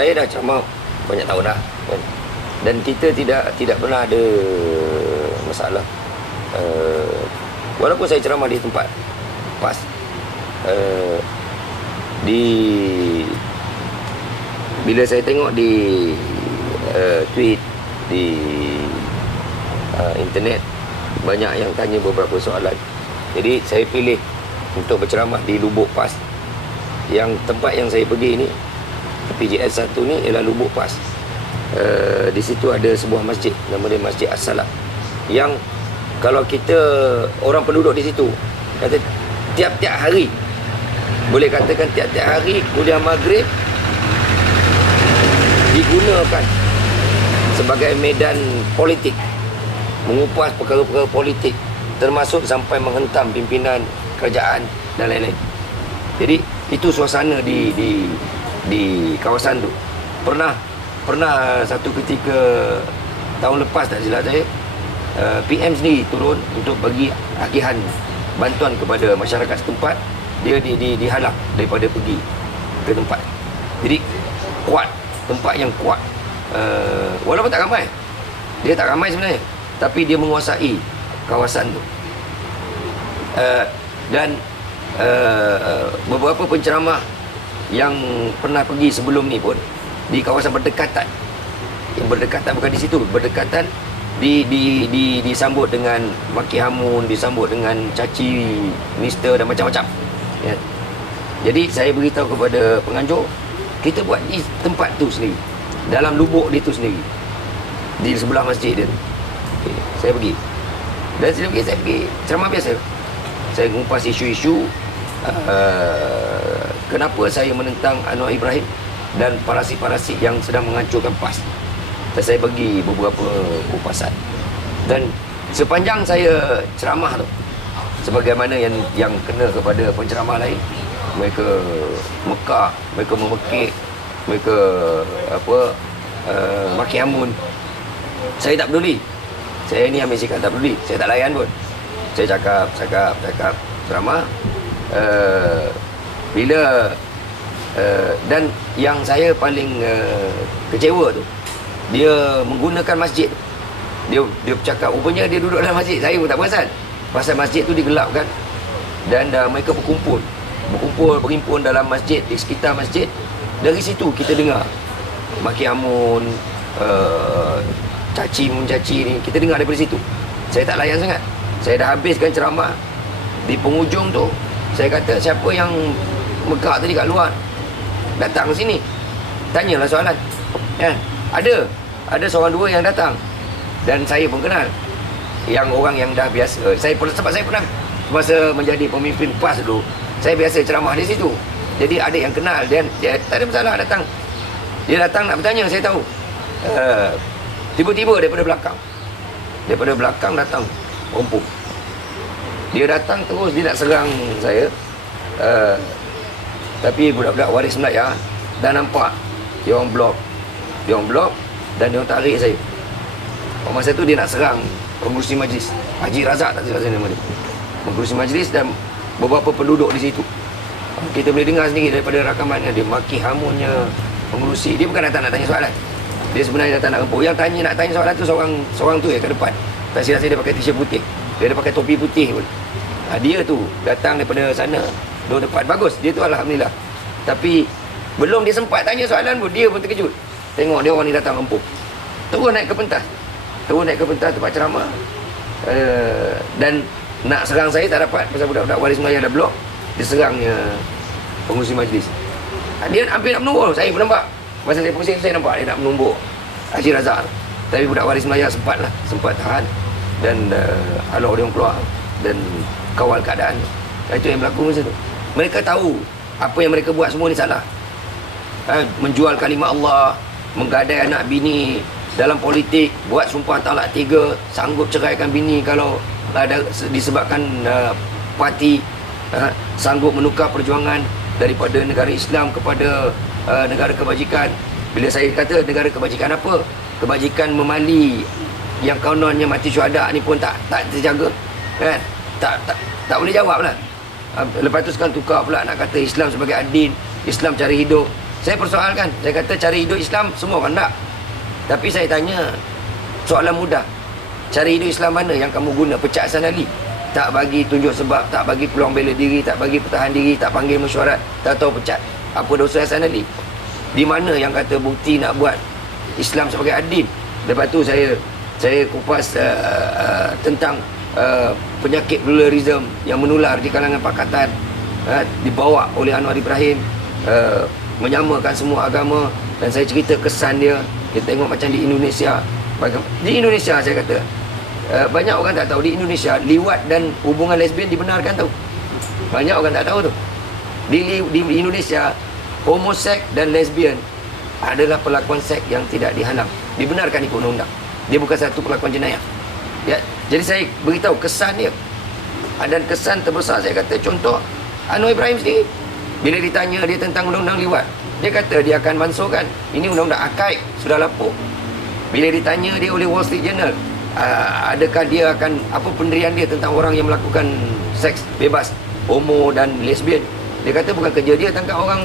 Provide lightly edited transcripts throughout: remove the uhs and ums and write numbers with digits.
saya dah ceramah banyak tahun dah kan? Dan kita tidak pernah ada masalah. Walaupun saya ceramah di tempat PAS, bila saya tengok di tweet di internet, banyak yang tanya beberapa soalan. Jadi saya pilih untuk berceramah di Lubuk PAS. Yang tempat yang saya pergi ni, PJS 1 ni ialah Lubuk PAS. Di situ ada sebuah masjid, nama dia Masjid As-Salam, yang kalau kita orang penduduk di situ kata tiap-tiap hari, boleh katakan tiap-tiap hari kuliah maghrib digunakan sebagai medan politik, mengupas perkara-perkara politik, termasuk sampai menghentam pimpinan kerajaan dan lain-lain. Jadi itu suasana di kawasan tu. Pernah satu ketika tahun lepas, tak silap saya, PM sendiri turun untuk bagi agihan bantuan kepada masyarakat setempat. Dia dihalang daripada pergi ke tempat. Jadi kuat, tempat yang kuat. Walaupun tak ramai, dia tak ramai sebenarnya, tapi dia menguasai kawasan tu. Dan beberapa penceramah yang pernah pergi sebelum ni pun di kawasan berdekatan, yang berdekatan bukan di situ, berdekatan, disambut dengan maki hamun, disambut dengan caci nista dan macam-macam ya. Jadi saya beritahu kepada penganjur, kita buat di tempat tu sendiri, dalam lubuk dia tu sendiri, di sebelah masjid dia. Okay, saya pergi, dan saya pergi ceramah biasa. Saya mengupas isu-isu kenapa saya menentang Anwar Ibrahim dan parasit-parasit yang sedang menghancurkan PAS. Dan saya bagi beberapa kupasan. Dan sepanjang saya ceramah tu, sebagaimana yang kena kepada penceramah lain, mereka mekak, mereka memekik, mereka maki hamun, saya tak peduli. Saya ni ambil sikap tak peduli, saya tak layan pun. Saya cakap ceramah. Dan yang saya paling kecewa tu, dia menggunakan masjid. Dia bercakap, rupanya dia duduk dalam masjid. Saya pun tak perasan, pasal masjid tu digelapkan. Dan mereka berhimpun dalam masjid, di sekitar masjid. Dari situ kita dengar maki hamun, caci ni, kita dengar daripada situ. Saya tak layan sangat. Saya dah habiskan ceramah. Di penghujung tu, saya kata, siapa yang megak tadi kat luar, datang sini, tanyalah soalan ya. Ada seorang dua yang datang, dan saya pun kenal. Yang orang yang dah biasa, sebab saya pernah masa menjadi pemimpin PAS dulu, saya biasa ceramah di situ. Jadi ada yang kenal, dan dia tak ada masalah datang. Dia datang nak bertanya, saya tahu. Tiba-tiba daripada belakang datang perempuan. Dia datang terus, dia nak serang saya. Tapi budak-budak waris Melayu dah nampak dia orang blok, dan dia orang tarik saya. Masa tu dia nak serang pengurusi majlis, Haji Razak, tak silap saya nama dia, pengurusi majlis, dan beberapa penduduk di situ. Kita boleh dengar sendiri daripada rakamannya, dia maki hamunnya pengurusi. Dia bukan datang nak tanya soalan, dia sebenarnya datang nak rempuk. Yang nak tanya soalan tu seorang tu yang ke depan. Tak silap saya, dia pakai t-shirt putih, dia ada pakai topi putih pun. Dia tu datang daripada sana, duduk depan. Bagus, dia tu alhamdulillah. Tapi belum dia sempat tanya soalan pun, dia pun terkejut. Tengok dia orang ni datang rempuk. Terus naik ke pentas tempat ceramah. Dan nak serang saya tak dapat, pasal budak-budak waris Melayu ada blok. Diserangnya pengurusi majlis. Dia hampir nak menumbuk. Saya pun nampak, masa saya pusing, saya nampak dia nak menumbuk Haji Razak. Tapi budak waris Melayu sempat tahan. Dan halau dia orang keluar dan kawal keadaan. Itu yang berlaku masa tu. Mereka tahu apa yang mereka buat semua ni salah. Menjual kalimah Allah, menggadai anak bini dalam politik, buat sumpah talak 3, sanggup ceraikan bini kalau ada disebabkan parti, sanggup menukar perjuangan daripada negara Islam kepada negara kebajikan. Bila saya kata negara kebajikan apa? Kebajikan memali yang kononnya mati syuhada ni pun tak terjaga, kan? Tak boleh jawab lah. Lepas tu sekarang tukar pula nak kata Islam sebagai adin, Islam cari hidup. Saya persoalkan, saya kata cara hidup Islam semua orang tak. Tapi saya tanya soalan mudah. Cara hidup Islam mana yang kamu guna? Pecat Hasan Ali, tak bagi tunjuk sebab, tak bagi peluang bela diri, tak bagi pertahan diri, tak panggil mesyuarat, tak tahu pecat. Apa dosa Hasan Ali? Di mana yang kata bukti nak buat Islam sebagai adil? Lepas tu saya kupas tentang penyakit pluralism yang menular di kalangan pakatan, dibawa oleh Anwar Ibrahim, menyamakan semua agama. Dan saya cerita kesan dia. Kita tengok macam di Indonesia. Di Indonesia saya kata, banyak orang tak tahu, di Indonesia liwat dan hubungan lesbian dibenarkan tahu. Banyak orang tak tahu tu. Di Indonesia, homoseks dan lesbian adalah perlakuan seks yang tidak dihalang, dibenarkan ikut undang-undang. Dia bukan satu perlakuan jenayah. Ya, jadi saya beritahu kesan dia. Dan kesan terbesar saya kata, contoh Anwar Ibrahim sendiri, bila ditanya dia tentang undang-undang liwat, dia kata dia akan mansuhkan. Ini undang-undang arkaib, sudah lapuk. Bila ditanya dia oleh Wall Street Journal, adakah dia akan, apa pendirian dia tentang orang yang melakukan seks bebas, homo dan lesbian, dia kata bukan kerja dia tangkap orang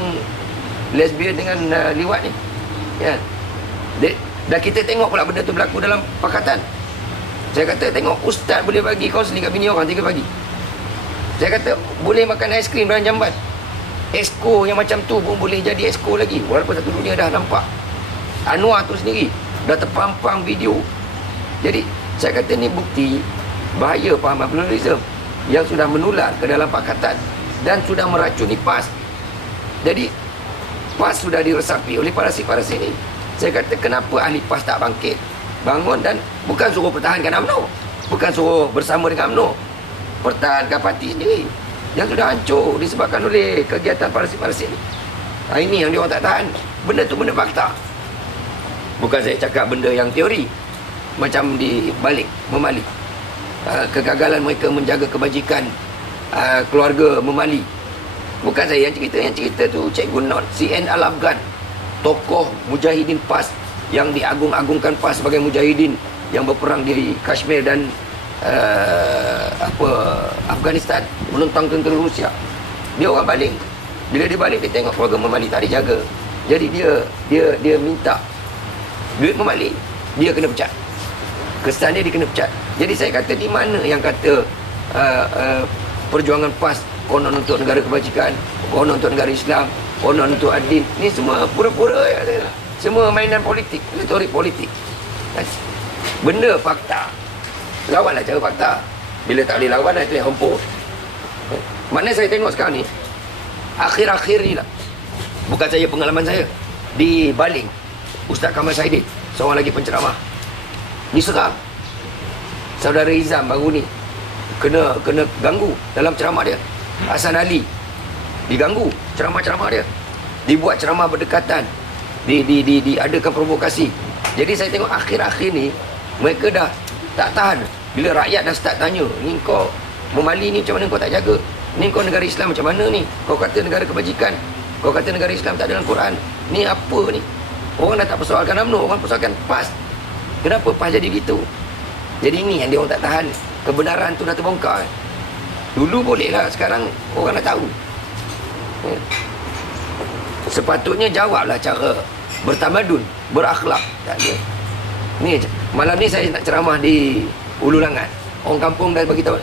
lesbian dengan liwat ni. Ya. Dan kita tengok pula benda tu berlaku dalam pakatan. Saya kata tengok ustaz boleh bagi kaunseling kat bini orang 3 pagi. Saya kata boleh makan aiskrim dalam jamban. Esko yang macam tu pun boleh jadi esko lagi, walaupun satu dunia dah nampak. Anwar tu sendiri dah terpampang video. Jadi saya kata ni bukti bahaya pahaman pluralism yang sudah menular ke dalam pakatan dan sudah meracuni PAS. Jadi PAS sudah diresapi oleh parasit-parasit ni. Saya kata kenapa ahli PAS tak bangkit, bangun, dan bukan suruh pertahankan UMNO, bukan suruh bersama dengan UMNO, pertahankan parti sendiri yang sudah hancur disebabkan oleh kegiatan parasit-parasit ni. Ini yang dia orang tak tahan. Benda tu benda fakta. Bukan saya cakap benda yang teori, macam di balik Memali, kegagalan mereka menjaga kebajikan keluarga Memali. Bukan saya yang cerita tu Cikgu Not, CN Al-Afghan, tokoh mujahidin PAS yang diagung-agungkan PAS sebagai mujahidin yang berperang di Kashmir dan Afghanistan menentang tentera Rusia. Dia orang baling. Bila dia balik, dia tengok keluarga Memali tak dijaga. Jadi dia minta duit Memali, dia kena pecat. Kesan dia kena pecat. Jadi saya kata di mana yang kata perjuangan PAS konon untuk negara kebajikan, konon untuk negara Islam, konon untuk adil. Ni semua pura-pura ya. Semua mainan politik, retorik politik. Benda fakta, lawanlah cara fakta. Bila tak boleh lawan, itu yang hempur. Mana saya tengok sekarang ni, akhir-akhir ni lah, bukan saya, pengalaman saya di Baling, Ustaz Kamal Saidin, seorang lagi penceramah, diserang. Saudara Izam baru ni kena ganggu dalam ceramah dia. Hasan Ali diganggu ceramah-ceramah dia, dibuat ceramah berdekatan, diadakan provokasi. Jadi saya tengok akhir-akhir ni mereka dah tak tahan. Bila rakyat dah start tanya, ni kau Memali ni macam mana kau tak jaga? Ni kau negara Islam macam mana ni? Kau kata negara kebajikan, kau kata negara Islam tak ada dalam Quran. Ni apa ni? Orang dah tak persoalkan UMNO, orang persoalkan PAS. Kenapa PAS jadi gitu? Jadi ini yang dia orang tak tahan. Kebenaran tu dah terbongkar. Dulu boleh lah, sekarang orang dah tahu. Sepatutnya jawablah cara bertamadun, berakhlak. Tak ada. Ni malam ni saya nak ceramah di Ulu Langat. Orang kampung dah bagi tahu.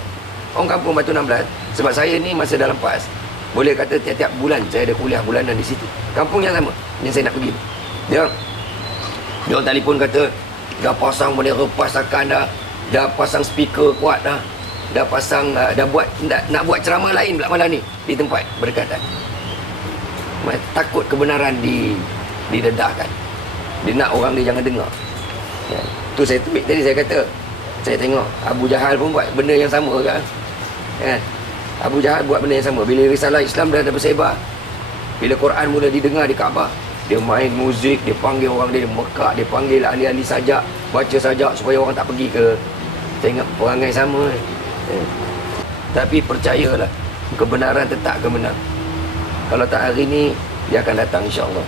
Orang kampung Batu 16. Sebab saya ni masa dalam PAS, boleh kata tiap-tiap bulan saya ada kuliah bulanan di situ. Kampung yang sama yang saya nak pergi. Dia orang telefon kata dah pasang bendera PAS akan dah pasang speaker kuat dah pasang dah buat nak buat ceramah lain pula malam ni di tempat berdekatan. Takut kebenaran didedahkan. Dia nak orang dia jangan dengar. Ya. Tu saya tweet tadi, saya kata saya tengok Abu Jahal pun buat benda yang sama kan. Kan? Abu Jahal buat benda yang sama. Bila risalah Islam dah bersebar, bila Quran mula didengar di Kaabah, dia main muzik, dia panggil orang dia Mekah, dia panggil ahli-ahli sajak, baca sajak supaya orang tak pergi ke. Tengok perangai sama. Tapi percayalah, kebenaran tetap akan menang. Kalau tak hari ni, dia akan datang insya-Allah.